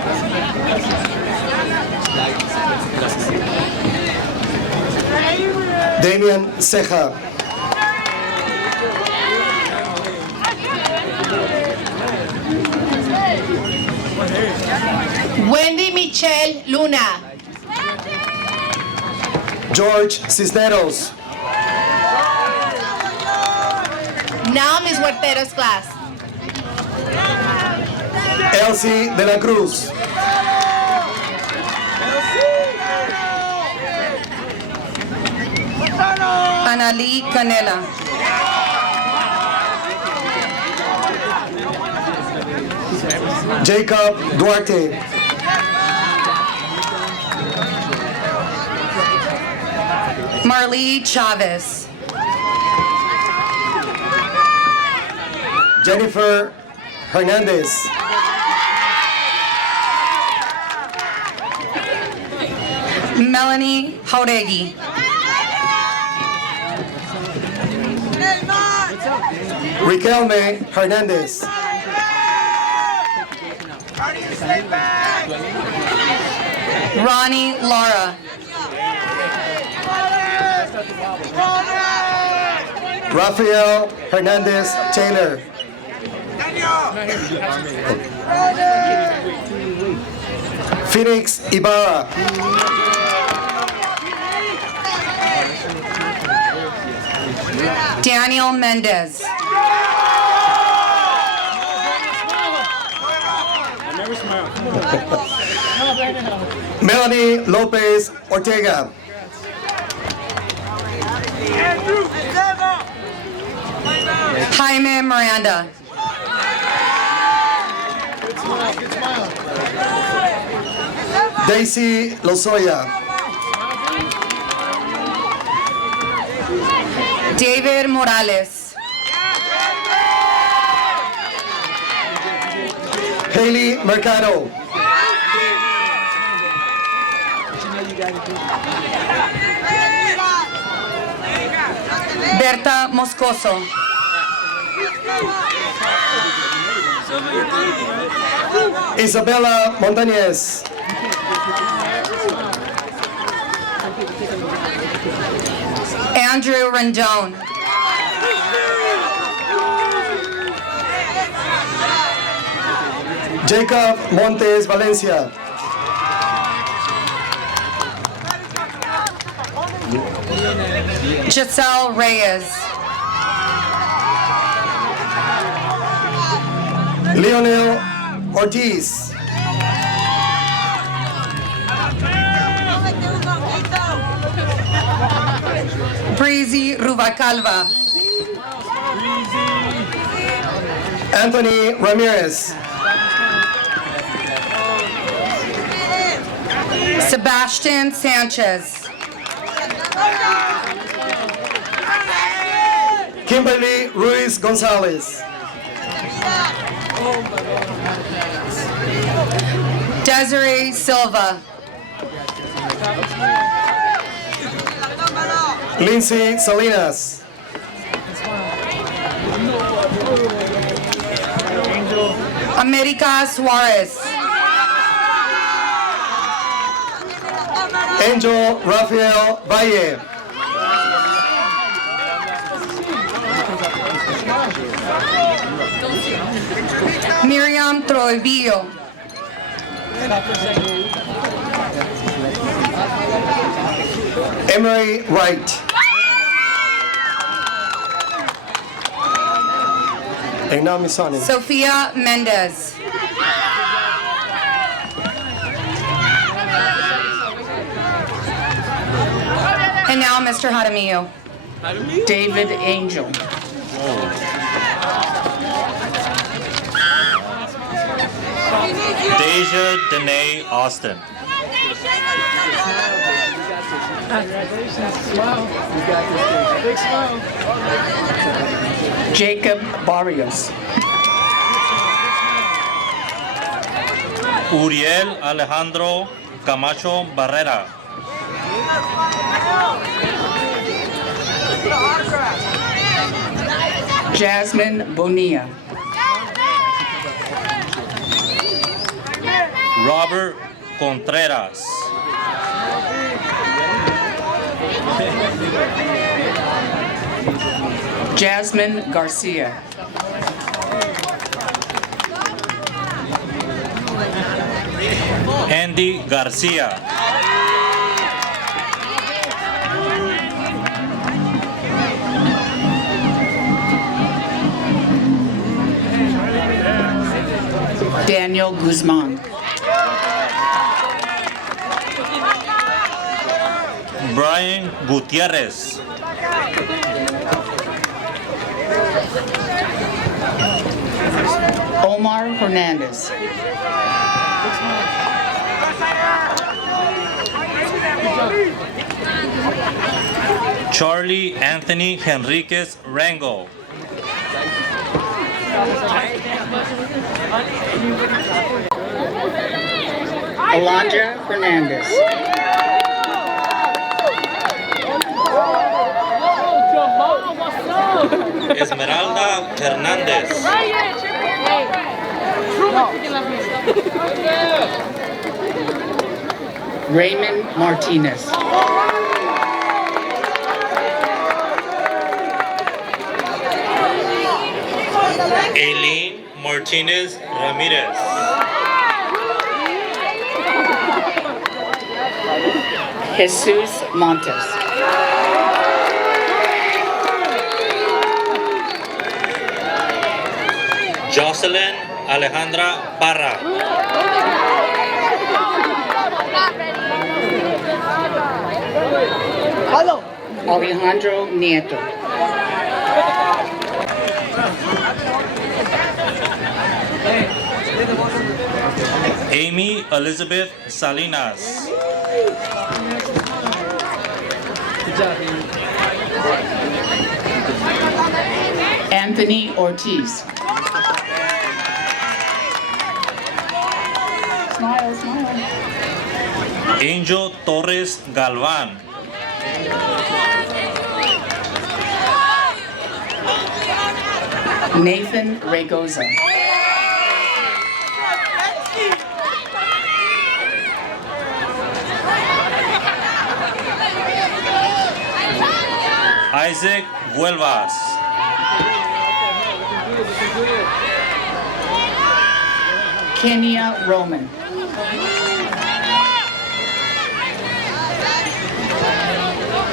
Damian Ceja. Wendy Michelle Luna. George Cisneros. Now Miss Huertero's class. Elsie de la Cruz. Analí Canela. Jacob Duarte. Marlee Chavez. Jennifer Hernandez. Melanie Jauregui. Riquelme Hernandez. Ronnie Lara. Rafael Hernandez Taylor. Phoenix Ibarra. Daniel Mendez. Melanie Lopez Ortega. Jaime Miranda. Daisy Lozoya. David Morales. Haley Mercado. Berta Moscoso. Isabella Montañez. Andrew Rendon. Jacob Montes Valencia. Giselle Reyes. Leonel Ortiz. Breezy Rubacalva. Anthony Ramirez. Sebastian Sanchez. Kimberly Ruiz Gonzalez. Desiree Silva. Lindsay Salinas. America Suarez. Angel Rafael Valle. Miriam Troibillo. Emery Wright. Sofia Mendez. And now Mr. Jaramillo. David Angel. Deja Danae Austin. Jacob Barrios. Uriel Alejandro Camacho Barrera. Jasmine Bonilla. Robert Contreras. Jasmine Garcia. Andy Garcia. Daniel Guzman. Brian Gutierrez. Omar Hernandez. Charlie Anthony Henriquez Rango. Alondra Hernandez. Esmeralda Hernandez. Raymond Martinez. Aileen Martinez Ramirez. Jesus Montes. Jocelyn Alejandra Parra. Alejandro Nieto. Amy Elizabeth Salinas. Anthony Ortiz. Smile, smile. Angel Torres Galvan. Nathan Regoza. Isaac Vuelvas. Kenya Roman.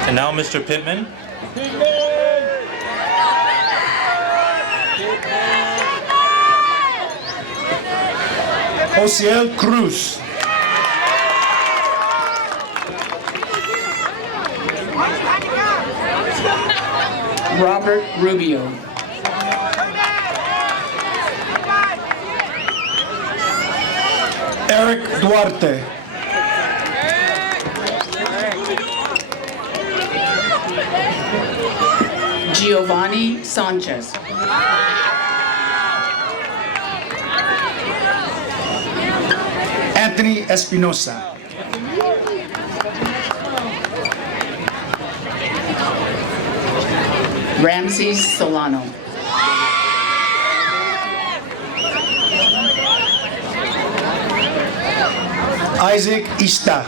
And now Mr. Pittman. Josiel Cruz. Robert Rubio. Eric Duarte. Giovanni Sanchez. Anthony Espinosa. Ramses Solano. Isaac Ista.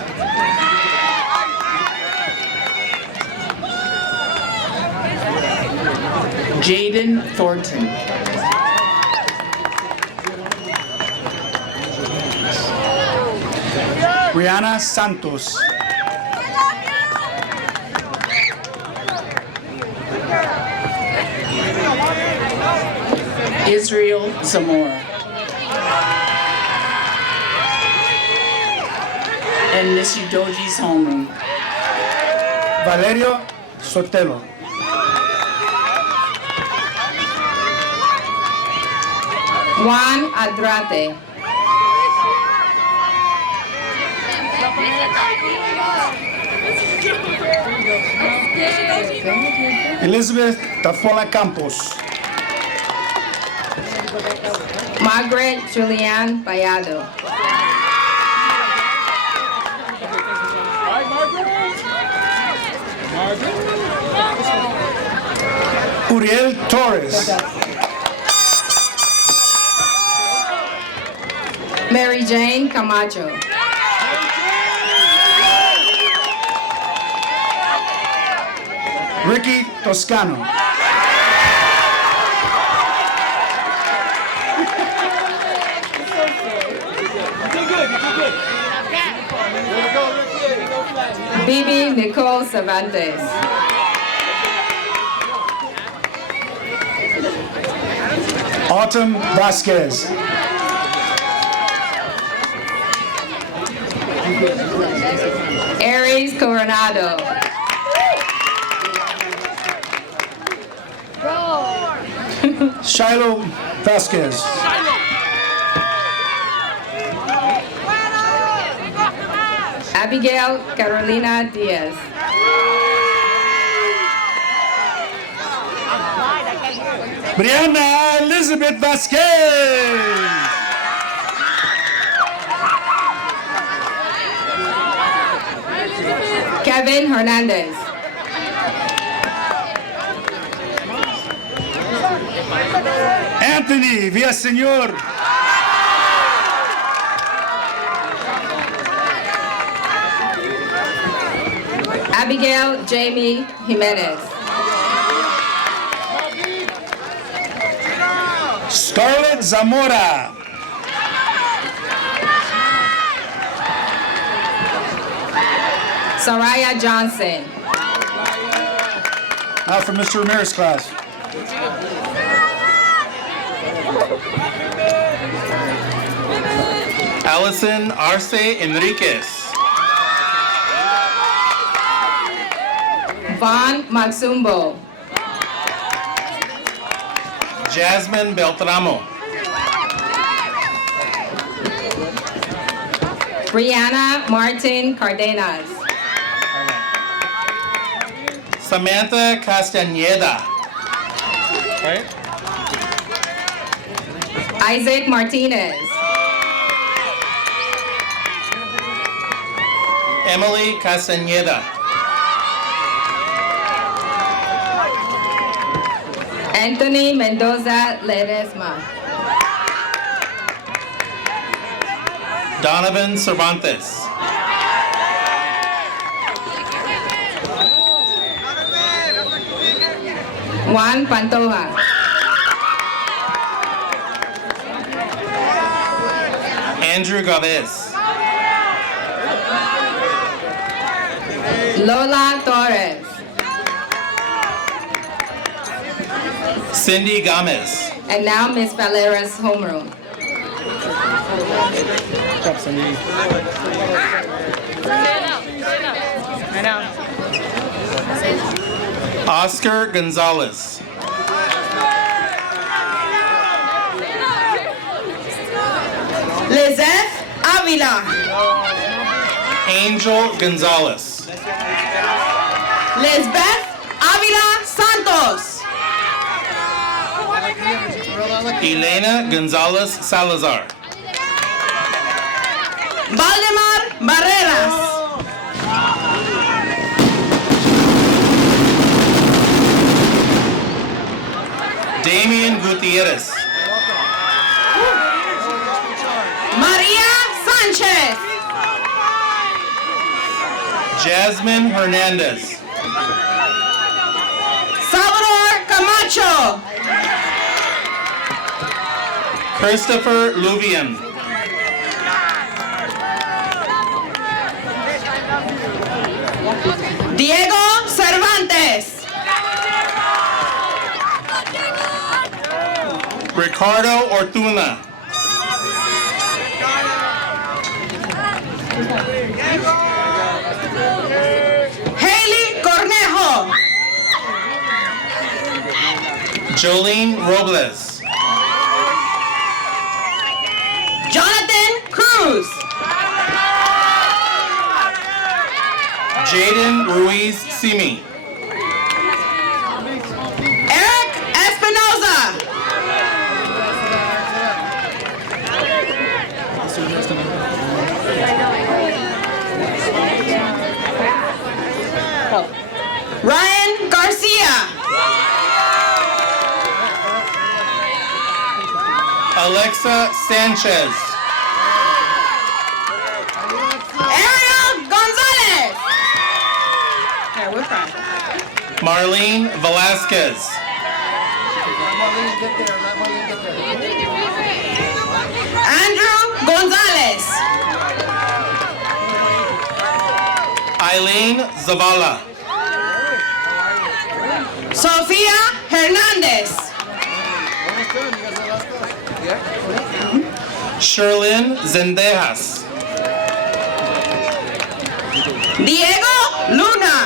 Jaden Thornton. Rihanna Santos. Israel Zamora. And Miss Udoji's homeroom. Valerio Sotelo. Juan Adrate. Elizabeth Tafola Campos. Margaret Julianne Vallado. Uriel Torres. Mary Jane Camacho. Ricky Toscano. Bibi Nicole Cervantes. Autumn Vasquez. Aries Coronado. Shiloh Vasquez. Abigail Carolina Diaz. Brianna Elizabeth Vasquez. Kevin Hernandez. Anthony Villaseñor. Abigail Jamie Jimenez. Scarlett Zamora. Soraya Johnson. Now for Mr. Ramirez's class. Allison Arce Enriquez. Von Maxumbo. Jasmine Beltramo. Brianna Martin Cardenas. Samantha Castañeda. Right? Isaac Martinez. Emily Castañeda. Anthony Mendoza Ledesma. Donovan Cervantes. Juan Pantoja. Andrew Galvez. Lola Torres. Cindy Gomez. And now Miss Valera's homeroom. Oscar Gonzalez. Lizeth Avila. Angel Gonzalez. Lisbeth Avila Santos. Elena Gonzalez Salazar. Valdemar Barreras. Damian Gutierrez. Maria Sanchez. Jasmine Hernandez. Salvador Camacho. Christopher Luvian. Diego Cervantes. Ricardo Ortuna. Haley Cornejo. Jolene Robles. Jonathan Cruz. Jaden Ruiz Simi. Eric Espinoza. Ryan Garcia. Alexa Sanchez. Ariel Gonzalez. Okay, we're fine. Marlene Velasquez. Andrew Gonzalez. Eileen Zavala. Sofia Hernandez. Sherlyn Zendejas. Diego Luna.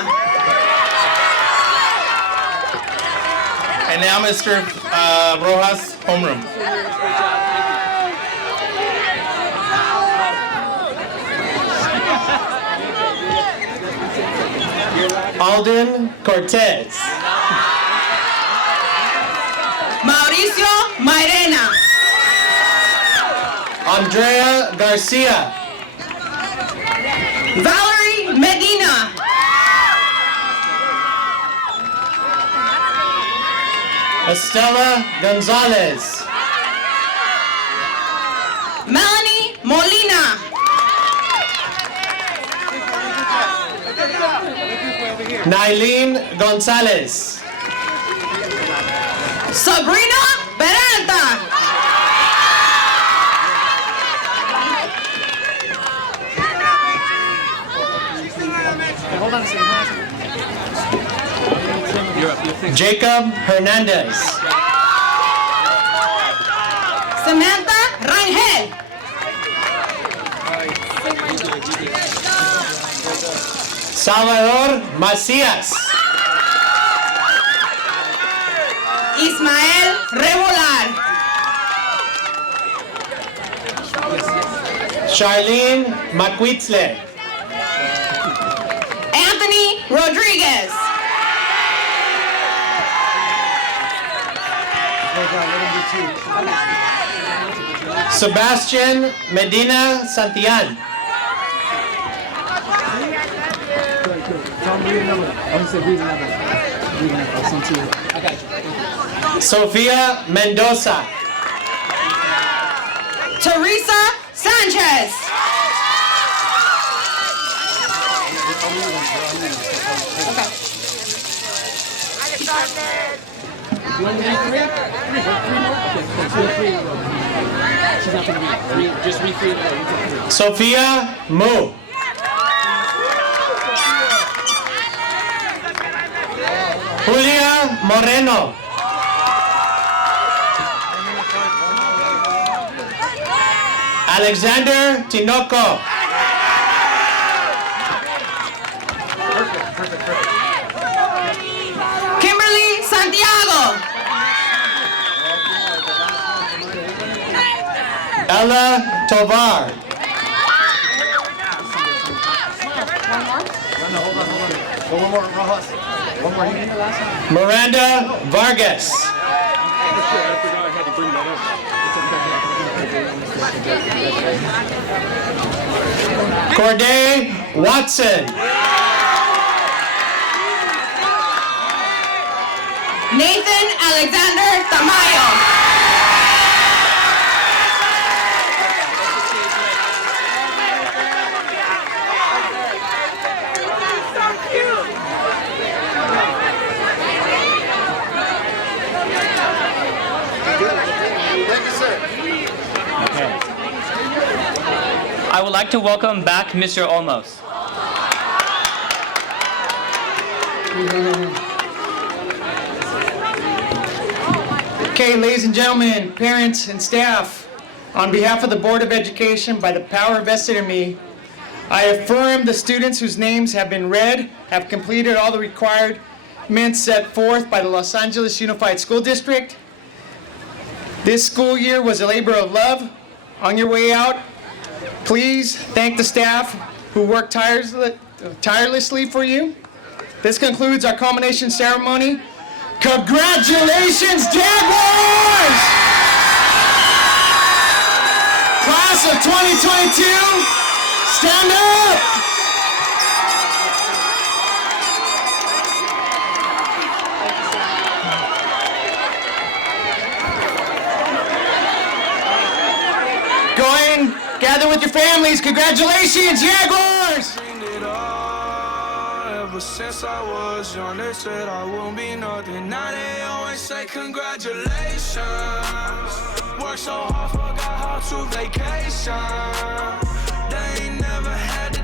And now Mr. Rojas, homeroom. Alden Cortez. Mauricio Mairena. Andrea Garcia. Valerie Medina. Estela Gonzalez. Melanie Molina. Nylene Gonzalez. Sabrina Peralta. Jacob Hernandez. Samantha Rangel. Salvador Macías. Ismael Revolar. Charlene Maquitzle. Anthony Rodriguez. Sebastian Medina Santillan. Sofia Mendoza. Teresa Sanchez. Sophia Mu. Julia Moreno. Alexander Tinoco. Kimberly Santiago. Ella Tovar. Miranda Vargas. Corday Watson. Nathan Alexander Tamar. Okay. I would like to welcome back Mr. Olmos. Okay, ladies and gentlemen, parents and staff, on behalf of the Board of Education, by the power vested in me, I affirm the students whose names have been read have completed all the requirements set forth by the Los Angeles Unified School District. This school year was a labor of love. On your way out, please thank the staff who worked tirelessly for you. This concludes our culmination ceremony. Congratulations, Jaguars! Class of 2022, stand up! Go ahead and gather with your families. Congratulations, Jaguars! Ever since I was young, they said I won't be nothing. Now they always say congratulations. Worked so hard, forgot how to vacation. They ain't never had